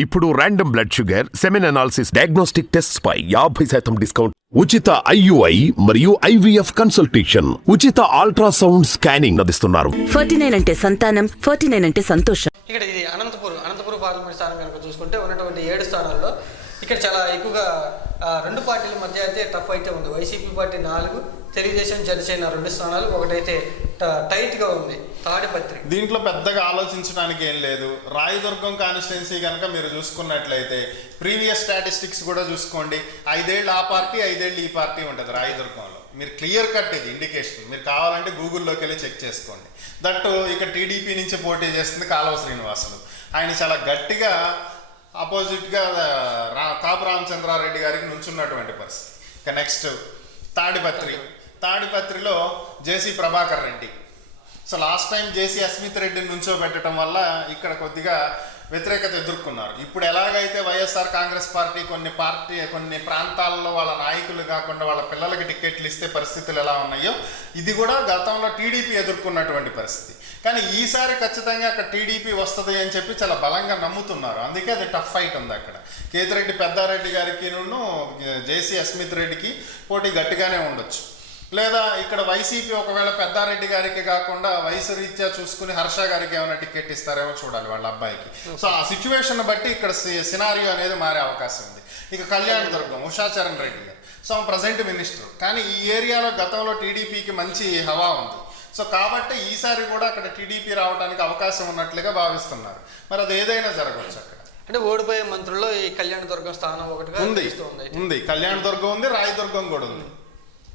ఇప్పుడు random blood sugar, semen analysis, diagnostic tests పై 50% discount, ఉచిత ఐయుఐ మరియు ఐవీఎఫ్ కన్సల్టేషన్, ఉచిత అల్ట్రాసౌండ్ స్కానింగ్ అందిస్తున్నారు. 49 అంటే సంతానం, 49 అంటే సంతోషం. ఇక్కడ ఇది అనంతపురం పార్లమెంట్ స్థానం కనుక చూసుకుంటే ఉన్నటువంటి 7 స్థానాల్లో ఇక్కడ చాలా ఎక్కువగా రెండు పార్టీల మధ్య అయితే టఫ్ అయితే ఉంది. వైసీపీ పార్టీ 4, తెలుగుదేశం జనసేన 2 స్థానాలు, ఒకటైతే టైట్గా ఉంది తాడిపత్రి. దీంట్లో పెద్దగా ఆలోచించడానికి ఏం లేదు. రాయదుర్గం కాన్స్టిట్యున్సీ కనుక మీరు చూసుకున్నట్లయితే ప్రీవియస్ స్టాటిస్టిక్స్ కూడా చూసుకోండి. 5 ఏళ్ళు ఆ పార్టీ, 5 ఏళ్ళు ఈ పార్టీ ఉంటుంది రాయదుర్గంలో. మీరు క్లియర్ కట్ ఇది ఇండికేషన్. మీరు కావాలంటే గూగుల్లోకి వెళ్ళి చెక్ చేసుకోండి. దట్టు ఇక టీడీపీ నుంచి పోటీ చేస్తుంది కాలువ శ్రీనివాసులు. ఆయన చాలా గట్టిగా ఆపోజిట్గా కాపు రామచంద్రారెడ్డి గారికి నుంచున్నటువంటి పరిస్థితి. ఇక నెక్స్ట్ తాడిపత్రిలో JC Prabhakar Reddy. So last time JC Asmit రెడ్డిని నుంచోబెట్టడం వల్ల ఇక్కడ కొద్దిగా వ్యతిరేకత ఎదుర్కొన్నారు. ఇప్పుడు ఎలాగైతే వైఎస్ఆర్ కాంగ్రెస్ పార్టీ కొన్ని ప్రాంతాల్లో వాళ్ళ నాయకులు కాకుండా వాళ్ళ పిల్లలకి టికెట్లు ఇస్తే పరిస్థితులు ఎలా ఉన్నాయో, ఇది కూడా గతంలో టీడీపీ ఎదుర్కొన్నటువంటి పరిస్థితి. కానీ ఈసారి ఖచ్చితంగా అక్కడ టీడీపీ వస్తుంది అని చెప్పి చాలా బలంగా నమ్ముతున్నారు. అందుకే అది టఫ్ ఫైట్ ఉంది. అక్కడ కేతిరెడ్డి పెద్దారెడ్డి గారికి జేసీ అస్మిత్ రెడ్డికి పోటీ గట్టిగానే ఉండొచ్చు. లేదా ఇక్కడ వైసీపీ ఒకవేళ పెద్దారెడ్డి గారికి కాకుండా వయసు రీత్యా చూసుకుని హర్ష గారికి ఏమైనా టికెట్ ఇస్తారేమో చూడాలి వాళ్ళ అబ్బాయికి. సో ఆ సిచ్యువేషన్ బట్టి ఇక్కడ సినారియో అనేది మారే అవకాశం ఉంది. ఇక కళ్యాణదుర్గం ఉషాచరణ్ రెడ్డి గారు, సో ప్రజెంట్ మినిస్టర్, కానీ ఈ ఏరియాలో గతంలో టీడీపీకి మంచి హవా ఉంది. సో కాబట్టి ఈసారి కూడా అక్కడ టీడీపీ రావడానికి అవకాశం ఉన్నట్లుగా భావిస్తున్నారు. మరి అది ఏదైనా జరగవచ్చు. అక్కడ అంటే ఓడిపోయే మంత్రుల్లో ఈ కళ్యాణదుర్గం స్థానం ఒకటిగా ఉంది. కళ్యాణదుర్గం ఉంది, రాయదుర్గం కూడా ఉంది.